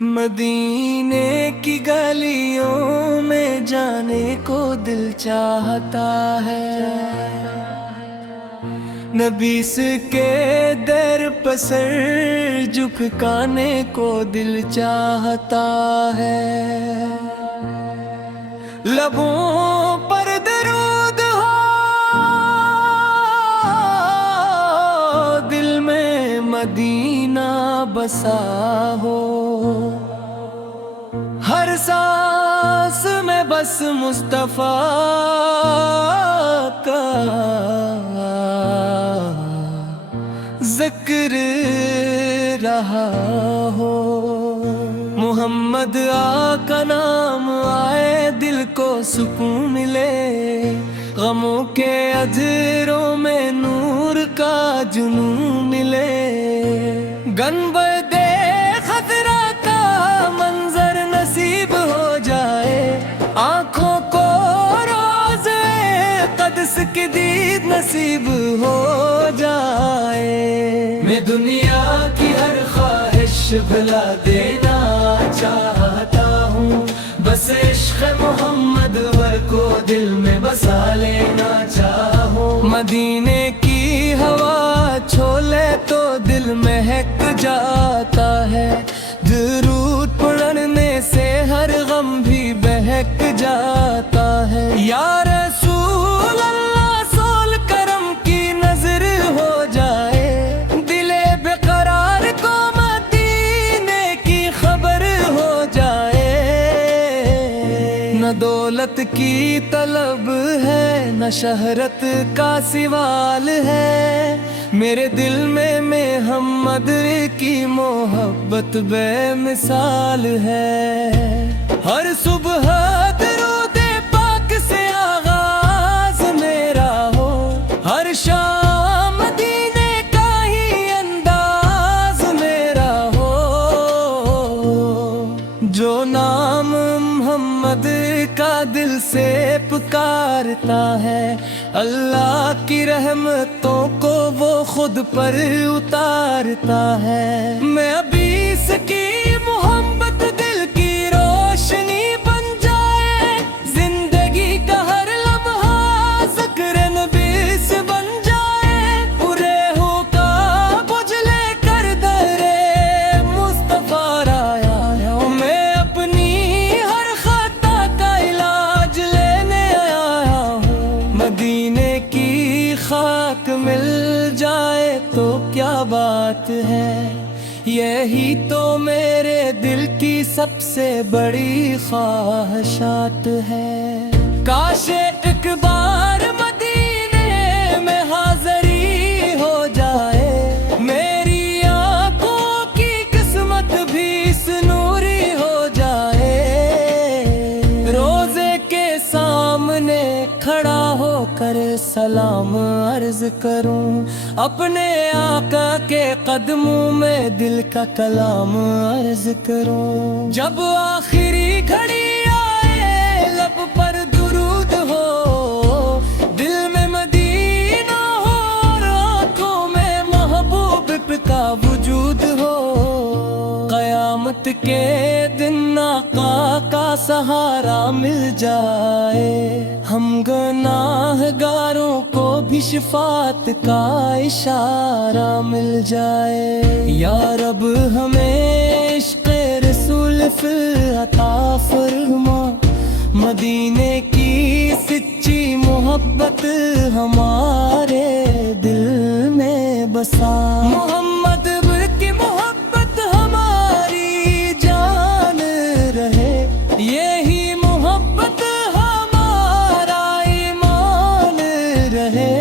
مدینے کی گلیوں میں جانے کو دل چاہتا ہے، نبیس کے در پر سر جھکانے کو دل چاہتا ہے، لبوں پر درود ہو، دل میں مدینہ بسا ہو، ہر سانس میں بس مصطفیٰ کا ذکر رہا ہو، محمد آقا نام آئے دل کو سکون ملے، غموں کے اجروں میں نور کا جنون ملے، گنبد خضرا کا منظر نصیب ہو جائے، آنکھوں کو روز قدس کی دید نصیب ہو جائے، میں دنیا کی ہر خواہش بھلا دینا چاہتا ہوں، بس عشق محمد ور کو دل میں بسا لینا چاہوں، مدینے کی ہوا چھولے تو دل مہک جاتا ہے، درود پڑھنے سے ہر غم بھی بہک جاتا ہے، یا رسول اللہ سول کرم کی نظر ہو جائے، دل بے قرار کو مدینے کی خبر ہو جائے، نہ دولت کی طلب ہے نہ شہرت کا سوال ہے، میرے دل میں محمد کی محبت بے مثال ہے، ہر صبح درود پاک سے آغاز میرا ہو، ہر شام مدینے کا ہی انداز میرا ہو، جو نام محمد کا دل سے پکارتا ہے، اللہ کی رحمتوں کو وہ خود پر اتارتا ہے، میں ابھی اس کی محبت دل کی روشنی بن جائے، زندگی کا ہر لمحہ ذکر نبی سے بن جائے، پورے ہو کا بجھ لے کر در مصطفیٰ آیا ہوں، میں اپنی ہر خطا کا علاج لینے آیا ہوں، مدینے کی خاک مل جائے تو کیا بات ہے، یہی تو میرے دل کی سب سے بڑی خواہشات ہے، کاش ایک بار مدینے میں حاضری ہو جائے، میری آنکھوں کی قسمت بھی اس نوری ہو جائے، روزے کے سامنے کھڑا ہو کر سلام عرض کروں، اپنے آقا کے قدموں میں دل کا کلام عرض کروں، جب آخری گھڑی آئے لب پر درود ہو، دل میں مدینہ ہو اور آنکھوں میں محبوب کا وجود ہو، قیامت کے دن آقا کا سہارا مل جائے، ہم گناہ گاروں کو بھی شفاعت کا اشارہ مل جائے، یا رب ہمیں عشق رسول فی عطا فرما، مدینے کی سچی محبت ہمارے دل میں بسا، محمد کی محبت ہماری جان رہے، یہی محبت ہمارا ایمان رہے،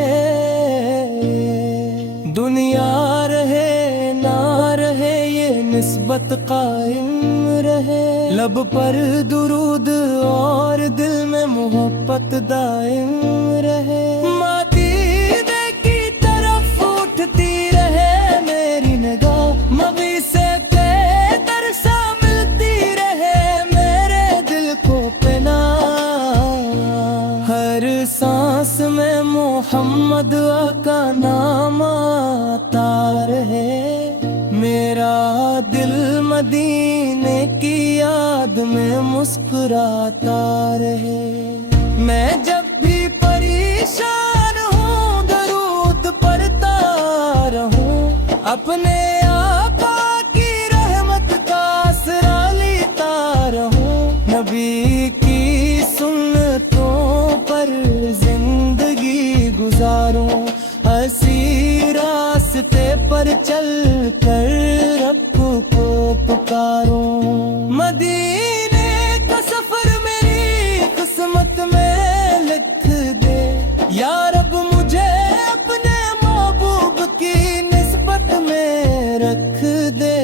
دنیا رہے نہ رہے یہ نسبت قائم رہے، لب پر درود اور دل میں محبت دائم رہے، مدینے کی طرف اٹھتی رہے میری نگاہ، مغی سے بے ترسا ملتی رہے میرے دل کو پناہ، ہر سانس میں محمد کا نام آتا رہے، میرا دل دل مدینے کی یاد میں مسکراتا رہے. میں جب بھی پریشان ہوں درود پڑھتا رہوں, اپنے آقا کی رحمت کا آسرا لیتا رہوں. نبی کی سنتوں پر زندگی گزاروں, اسی راستے پر چل کر رب کو پکاروں. مدینے کا سفر میری قسمت میں لکھ دے, یا رب مجھے اپنے محبوب کی نسبت میں رکھ دے.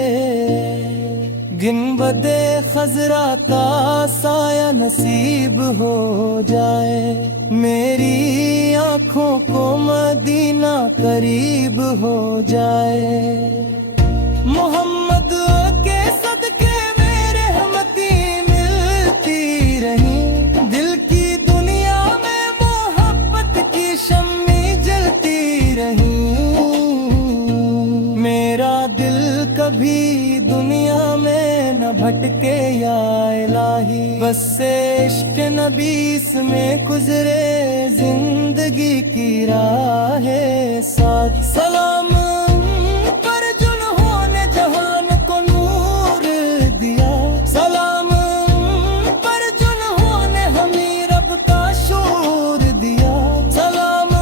گنبد خضرا کا سایہ نصیب ہو جائے, میری آنکھوں کو مدینہ قریب ہو جائے. محمد کے صدقے میں رحمتی ملتی رہی, دل کی دنیا میں محبت کی شمع جلتی رہی. میرا دل کبھی دنیا میں نہ بھٹکے یا الہی, بس عشق نبی میں گزرے زندگی کی راہ ساتھ. سلام پر جنہوں نے جہان کو نور دیا, سلام پر جنہوں نے ہمیں رب کا شعور دیا, سلام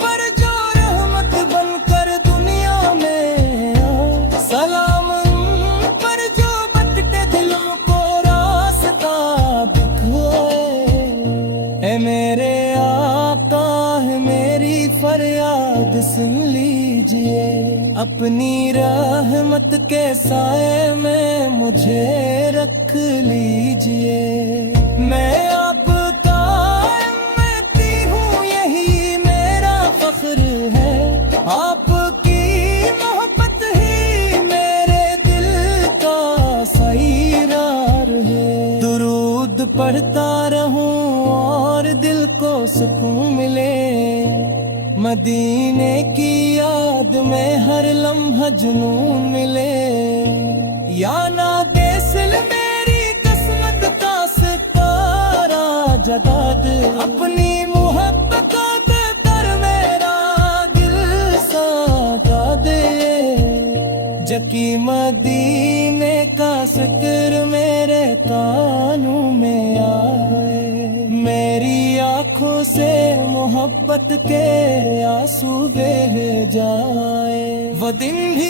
پر جو رحمت بن کر دنیا میں آ, سلام پر جو بٹتے دلوں کو راستہ دکھائے. اے میرے آقا ہے میری فریاد سن لیجئے, اپنی رحمت کے سائے میں مجھے رکھ لیجئے. میں آپ کا امتی ہوں یہی میرا فخر ہے, آپ کی محبت ہی میرے دل کا سیرار ہے. درود پڑھتا رہوں اور دل کو سکون ملے, مدینے کی یاد میں ہر لمحہ جنون ملے. یا نادے سل میری قسمت کا ستارہ جگا دے, اپنی محبت در میرا دل سادا دے. جکی مدینے کا ذکر میرے کانوں میں آئے, میری آنکھوں سے محبت کے آنسو بہہ جائے. وہ دن بھی